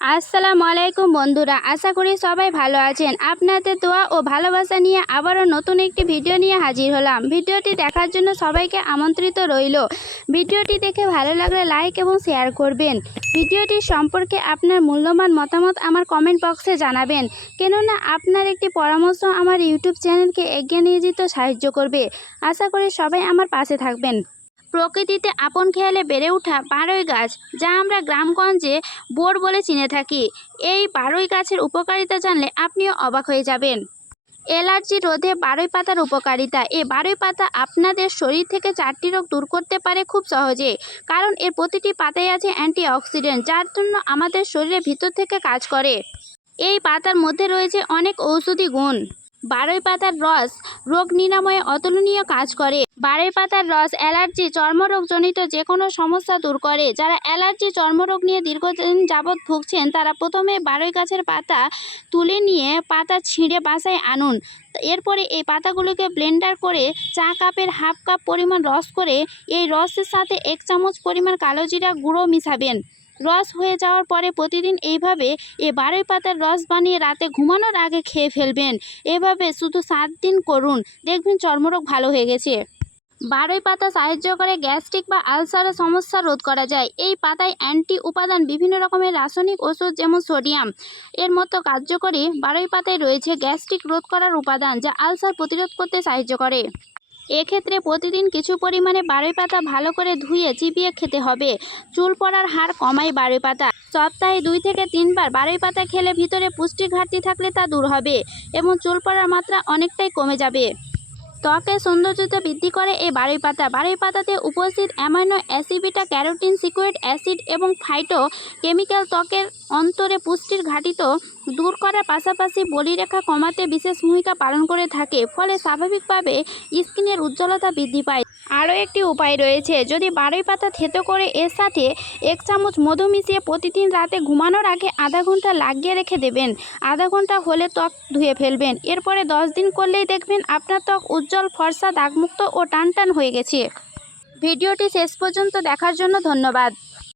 আসসালামু আলাইকুম বন্ধুরা, আশা করি সবাই ভালো আছেন। আপনাদের দোয়া ও ভালোবাসা নিয়ে আবারও নতুন একটি ভিডিও নিয়ে হাজির হলাম। ভিডিওটি দেখার জন্য সবাইকে আমন্ত্রিত রইল। ভিডিওটি দেখে ভালো লাগলে লাইক এবং শেয়ার করবেন। ভিডিওটি সম্পর্কে আপনার মূল্যবান মতামত আমার কমেন্ট বক্সে জানাবেন। কেননা আপনার একটি পরামর্শ আমার ইউটিউব চ্যানেলকে এগিয়ে নিয়ে যেতে সাহায্য করবে। আশা করি সবাই আমার পাশে থাকবেন। প্রকৃতিতে আপন খেয়ালে বেড়ে ওঠা বারোই গাছ, যা আমরা গ্রামগঞ্জে বোর বলে চিনে থাকি। এই বারোই গাছের উপকারিতা জানলে আপনিও অবাক হয়ে যাবেন। অ্যালার্জি রোধে বারোই পাতার উপকারিতা। এ বারোই পাতা আপনাদের শরীর থেকে চারটি রোগ দূর করতে পারে খুব সহজে, কারণ এর প্রতিটি পাতায় আছে অ্যান্টিঅক্সিডেন্ট, যার জন্য আমাদের শরীরের ভিতর থেকে কাজ করে। এই পাতার মধ্যে রয়েছে অনেক ঔষধি গুণ। বারোই পাতার রস রোগ নিরাময়ে অতুলনীয় কাজ করে। বারোই পাতার রস অ্যালার্জি, চর্মরোগজনিত যে কোনো সমস্যা দূর করে। যারা অ্যালার্জি, চর্মরোগ নিয়ে দীর্ঘদিন যাবৎ ভুগছেন, তারা প্রথমে বারোই গাছের পাতা তুলে নিয়ে পাতা ছিঁড়ে বাসায় আনুন। এরপরে এই পাতাগুলোকে ব্লেন্ডার করে চা কাপের হাফ কাপ পরিমাণ রস করে এই রসের সাথে এক চামচ পরিমাণ কালো জিরা গুঁড়ো মিশাবেন। রস হয়ে যাওয়ার পরে প্রতিদিন এইভাবে এ বারোই পাতার রস বানিয়ে রাতে ঘুমানোর আগে খেয়ে ফেলবেন। এভাবে শুধু সাত দিন করুন। দেখবেন চর্মরোগ ভালো হয়ে গেছে। বারোই পাতা সাহায্য করে গ্যাস্ট্রিক বা আলসারের সমস্যা রোধ করা যায়। এই পাতায় অ্যান্টি উপাদান বিভিন্ন রকমের রাসায়নিক ওষুধ যেমন সোডিয়াম, এর মতো কার্যকরী বারোই পাতায় রয়েছে গ্যাস্ট্রিক রোধ করার উপাদান যা আলসার প্রতিরোধ করতে সাহায্য করে। এক্ষেত্রে প্রতিদিন কিছু পরিমাণে বারোই পাতা ভালো করে ধুয়ে চিবিয়ে খেতে হবে। চুল পড়ার হার কমায় বারোই পাতা। সপ্তাহে দুই থেকে তিনবার বারোই পাতা খেলে ভিতরে পুষ্টি ঘাটতি থাকলে তা দূর হবে এবং চুল পড়ার মাত্রা অনেকটাই কমে যাবে। ত্বকের সৌন্দর্যতা বৃদ্ধি করে এই বারুই পাতা বারুই পাতাতে উপস্থিত অ্যামাইনো অ্যাসিবিটা ক্যারোটিন সিকুয়েট অ্যাসিড এবং ফাইটো কেমিক্যাল ত্বকের অন্তরে পুষ্টির ঘাটিত দূর করার পাশাপাশি বলিরেখা কমাতে বিশেষ ভূমিকা পালন করে থাকে। ফলে স্বাভাবিকভাবে স্কিনের উজ্জ্বলতা বৃদ্ধি পায়। আরও একটি উপায় রয়েছে। যদি বারোই পাতা থেতো করে এর সাথে এক চামচ মধু মিশিয়ে প্রতিদিন রাতে ঘুমানোর আগে আধা ঘণ্টা লাগিয়ে রেখে দেবেন। আধা ঘণ্টা হলে ত্বক ধুয়ে ফেলবেন। এরপরে দশ দিন করলেই দেখবেন আপনার ত্বক উজ্জ্বল, ফর্সা, দাগমুক্ত ও টান টান হয়ে গেছে। ভিডিওটি শেষ পর্যন্ত দেখার জন্য ধন্যবাদ।